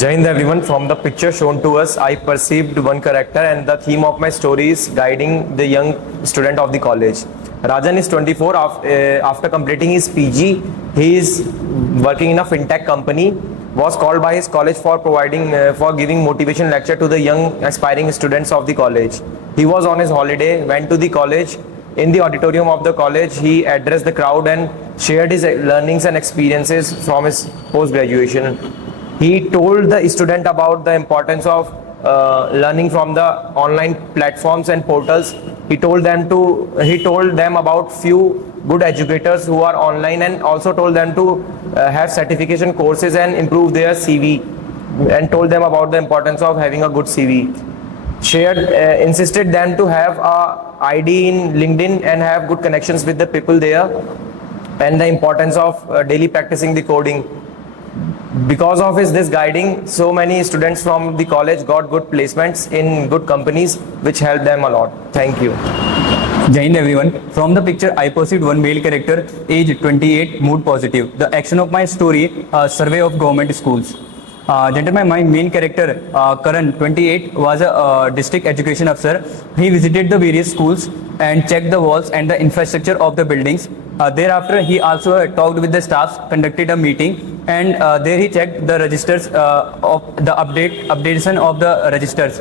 Jai Hind everyone. From the picture shown to us, I perceived one character, and the theme of my story is guiding the young student of the college. Rajan is 24. After completing his PG, he is working in a fintech company. Was called by his college for giving motivation lecture to the young aspiring students of the college. He was on his holiday, went to the college. In the auditorium of the college, he addressed the crowd and shared his learnings and experiences from his post-graduation. He told the student about the importance of learning from the online platforms and portals. He told them about few good educators who are online, and also told them to have certification courses and improve their CV, and told them about the importance of having a good CV. Insisted them to have a ID in LinkedIn and have good connections with the people there, and the importance of daily practicing the coding. Because of this guiding, so many students from the college got good placements in good companies, which helped them a lot. Thank you. Jai Hind everyone. From the picture, I perceived one male character, age 28, mood positive. The action of my story, survey of government schools. Gentlemen, my main character, Karan, 28, was a district education officer. He visited the various schools and checked the walls and the infrastructure of the buildings. Thereafter, he also talked with the staffs, conducted a meeting, and there he checked the registers of the updation of the registers.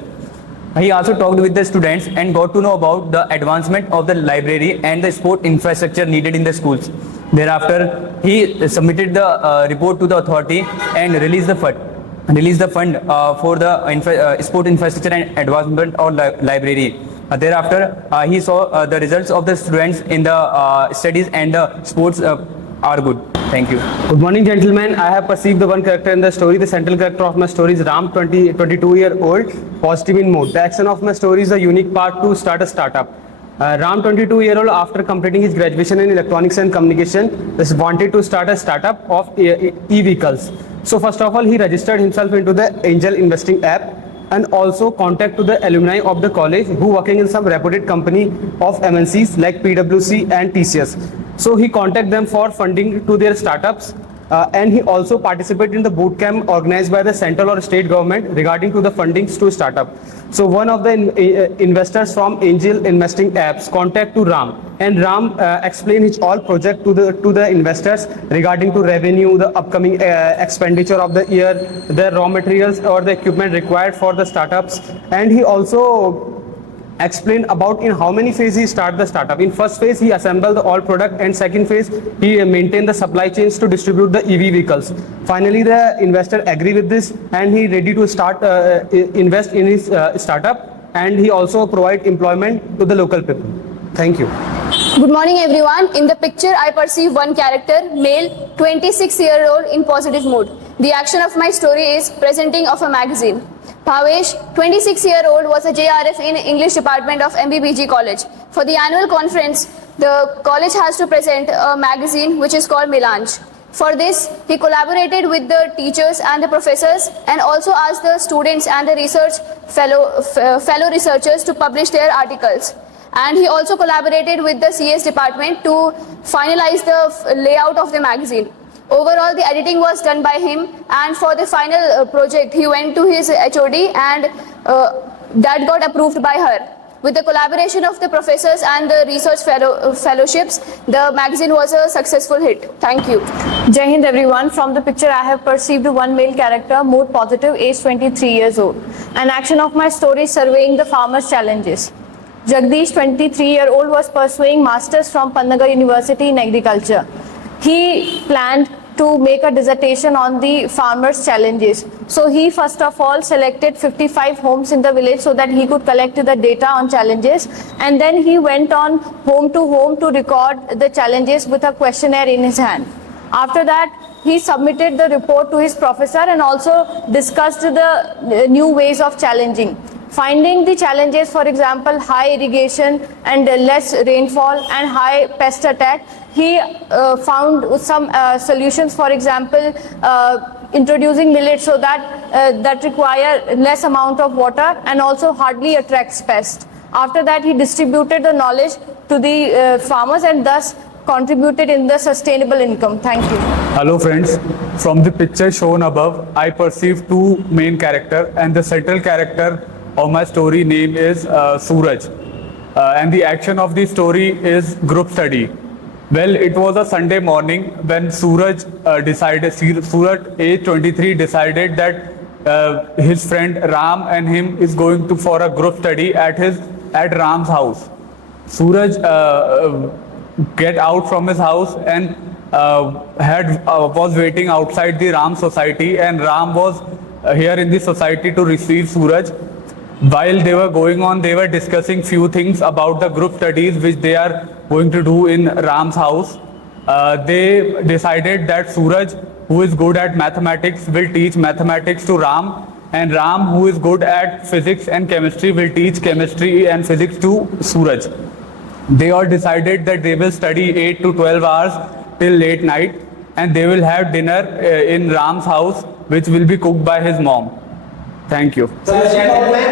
He also talked with the students and got to know about the advancement of the library and the sport infrastructure needed in the schools. Thereafter, he submitted the report to the authority and released the fund for the sport infrastructure and advancement of library. Thereafter, he saw the results of the students in the studies and the sports are good. Thank you. Good morning, gentlemen. I have perceived the one character in the story. The central character of my story is Ram, 22-year-old, positive in mood. The action of my story is a unique part to start a startup. Ram, 22-year-old, after completing his graduation in electronics and communication, just wanted to start a startup of e-vehicles. So first of all, he registered himself into the angel investing app, and also contact to the alumni of the college who working in some reputed company of MNCs like PwC and TCS. So he contact them for funding to their startups, and he also participated in the boot camp organized by the central or state government regarding to the fundings to startup. So one of the investors from angel investing apps contact to Ram, and Ram explain his all project to the investors regarding to revenue, the upcoming expenditure of the year, the raw materials or the equipment required for the startups, and he also explain about in how many phases he start the startup. In first phase, he assembled the all product, and second phase, he maintained the supply chains to distribute the EV vehicles. Finally, the investor agree with this, and he ready to start invest in his startup, and he also provide employment to the local people. Thank you. Good morning, everyone. In the picture, I perceive one character, male, 26-year-old in positive mood. The action of my story is presenting of a magazine. Bhavesh, 26-year-old, was a JRF in English department of MBBG College. For the annual conference, the college has to present a magazine which is called Melange. For this, he collaborated with the teachers and the professors, and also asked the students and the fellow researchers to publish their articles. And he also collaborated with the CS department to finalize the layout of the magazine. Overall, the editing was done by him, and for the final project, he went to his HOD, and that got approved by her. With the collaboration of the professors and the research fellowships, the magazine was a successful hit. Thank you. Jai Hind everyone. From the picture, I have perceived one male character, mood positive, age 23 years old. An action of my story is surveying the farmers' challenges. Jagdish, 23-year-old, was pursuing masters from Panagar University in agriculture. He planned to make a dissertation on the farmers' challenges. So he first of all selected 55 homes in the village so that he could collect the data on challenges, and then he went on home to record the challenges with a questionnaire in his hand. After that, he submitted the report to his professor and also discussed the new ways of challenging. Finding the challenges, for example, high irrigation and less rainfall and high pest attack, he found some solutions, for example, introducing millets so that require less amount of water and also hardly attracts pests. After that, he distributed the knowledge to the farmers, and thus contributed in the sustainable income. Thank you. Hello friends, from the picture shown above, I perceive two main characters and the central character of my story name is Suraj. And the action of the story is group study. Well, it was a Sunday morning when Suraj age 23 decided that his friend Ram and him is going to for a group study at Ram's house. Suraj get out from his house and was waiting outside the Ram society, and Ram was here in the society to receive Suraj. While they were going on, they were discussing few things about the group studies which they are going to do in Ram's house. They decided that Suraj, who is good at mathematics, will teach mathematics to Ram, and Ram, who is good at physics and chemistry, will teach chemistry and physics to Suraj. They all decided that they will study 8 to 12 hours till late night, and they will have dinner in Ram's house, which will be cooked by his mom. Thank you. So, gentlemen,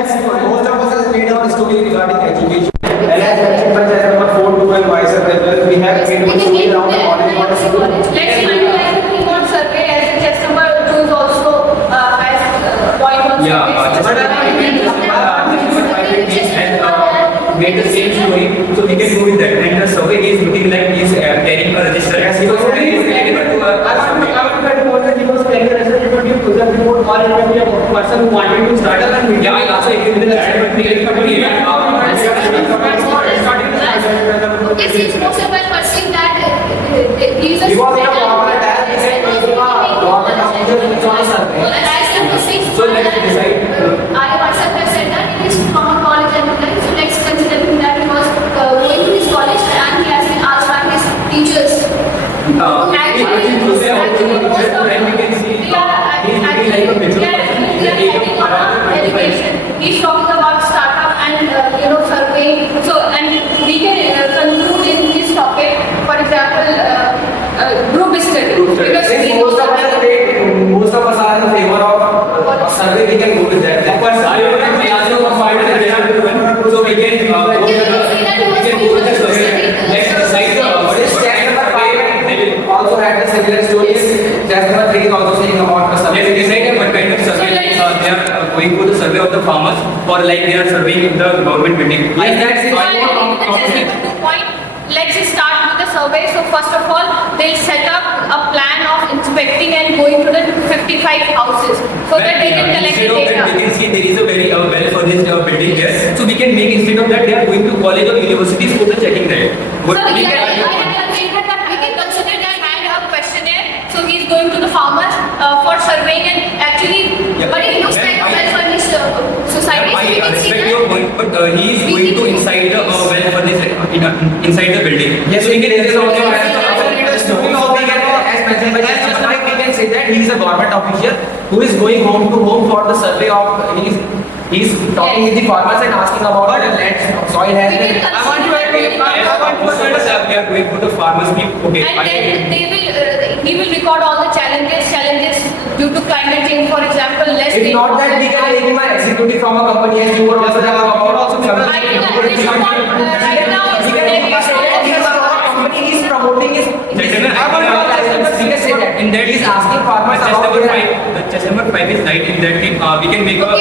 most of us have made our story regarding education. And as mentioned by chapter number 4, 2 and vice versa, we have made one story around the college or school. Let's finalize the thing on survey as the chest number 2 is also has point on survey. Made the same story, so we can go with that. And the survey is looking like he is carrying a register. Yes, he was very relatable to us. I want to report that he was carrying a register. It would be a project report or it would be a person who wanted to start up and media. I also agree with that. Okay, since most of us perceive that he is a He was in a student formal test. He said he was in a government officer who was on a survey. and as number 6, So let's decide. I myself have said that he is from a college and so next considering that he was going to his college and he has been asked by his teachers. He's talking about startup and surveying. So and we can conclude in this topic, for example, group study. Because Since most of us are in favor of a survey, we can go with that. Of course, I will also find that they have to, so we can go with the survey. Let's decide what is chapter number 5. They will also had the similar stories. Chapter number 3 is also saying about the survey. Let's decide what kind of survey they are going for the survey of the farmers, or like they are surveying the government building. Yes, that's it. Point. Let's start with the survey. So first of all, they'll set up a plan of inspecting and going to the 55 houses so that they can collect the Instead of that, we data. can see there is a very well furnished building here. So we can make, instead of that, they are going to college or universities for the checking that. But So we we can, can consider that hand up questionnaire. So he's going to the farmers for surveying and actually, Yeah. but it looks like a well-furnished society. So we I can see respect that. your point, but he is going to inside the well furnished inside the building. Yes, So we can there is also we can say that he is a government official who is going home to home for the survey of he is talking with the farmers and asking about the land soil health. We can I want to we are going for the farmers. Okay, And then he will record all the challenges due to climate change, for example, less It's not that we can make him an executive from a company as you were also the Right now, it's company is promoting his we can say that in that he is asking farmers chest about number their 5, the chest number 5 is right. In that case, we can make a go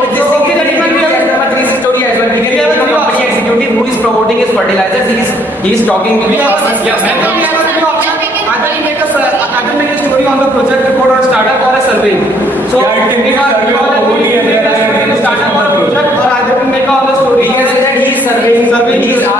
with this story as well. We can make a company executive who is promoting his fertilizers. He is talking with the farmers. Either make a story on the project report or startup or a survey. So Yeah, it can be a survey of the whole year. Startup or a project, or either we make on the story. We can say that he is surveying. He is So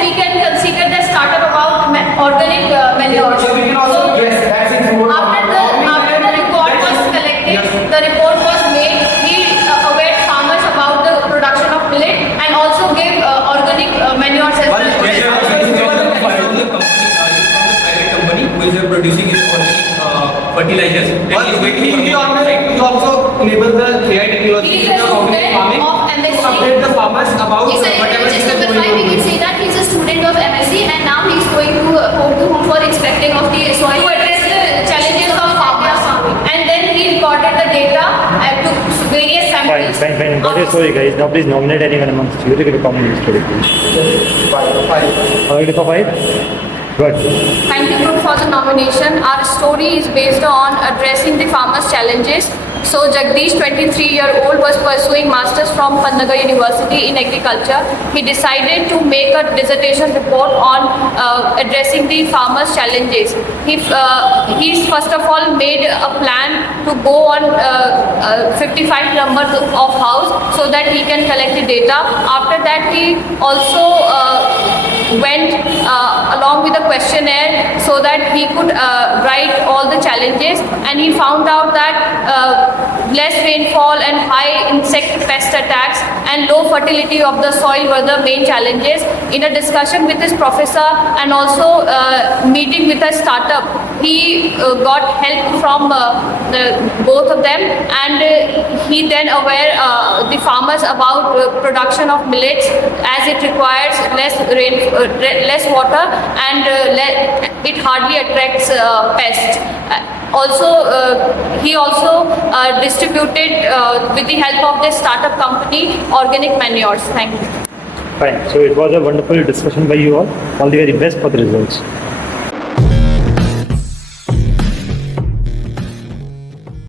we can consider the startup about organic manure. So we can also yes, that's it. After the report was collected, the report was made. He aware farmers about the production of millet and also gave organic manures as well. company who is producing his organic fertilizers. And he is going to He also enable the AI technology He is in a the organic student farming of to MSc. update the farmers about Yes, whatever just is number going 5, we on. can say that he's a student of MSc and now he's going to home for inspecting of the soil to address the challenges of farmers. And then he recorded the data and took various samples Fine, fine. Got your story, guys. Now please nominate anyone amongst you to give a comment on the story, please. Already for 5? Good. Thank you, group, for the nomination. Our story is based on addressing the farmers' challenges. So Jagdish, 23-year-old, was pursuing masters from Pantnagar University in agriculture. He decided to make a dissertation report on addressing the farmers' challenges. He first of all made a plan to go on 55 numbers of house so that he can collect the data. After that, he also went along with the questionnaire so that he could write all the challenges, and he found out that less rainfall and high insect pest attacks and low fertility of the soil were the main challenges. In a discussion with his professor and also meeting with a startup, he got help from both of them, and he then aware the farmers about production of millets, as it requires less water, and it hardly attracts pests. He also distributed with the help of this startup company organic manures. Thank you. Fine. So it was a wonderful discussion by you all. All the very best for the results.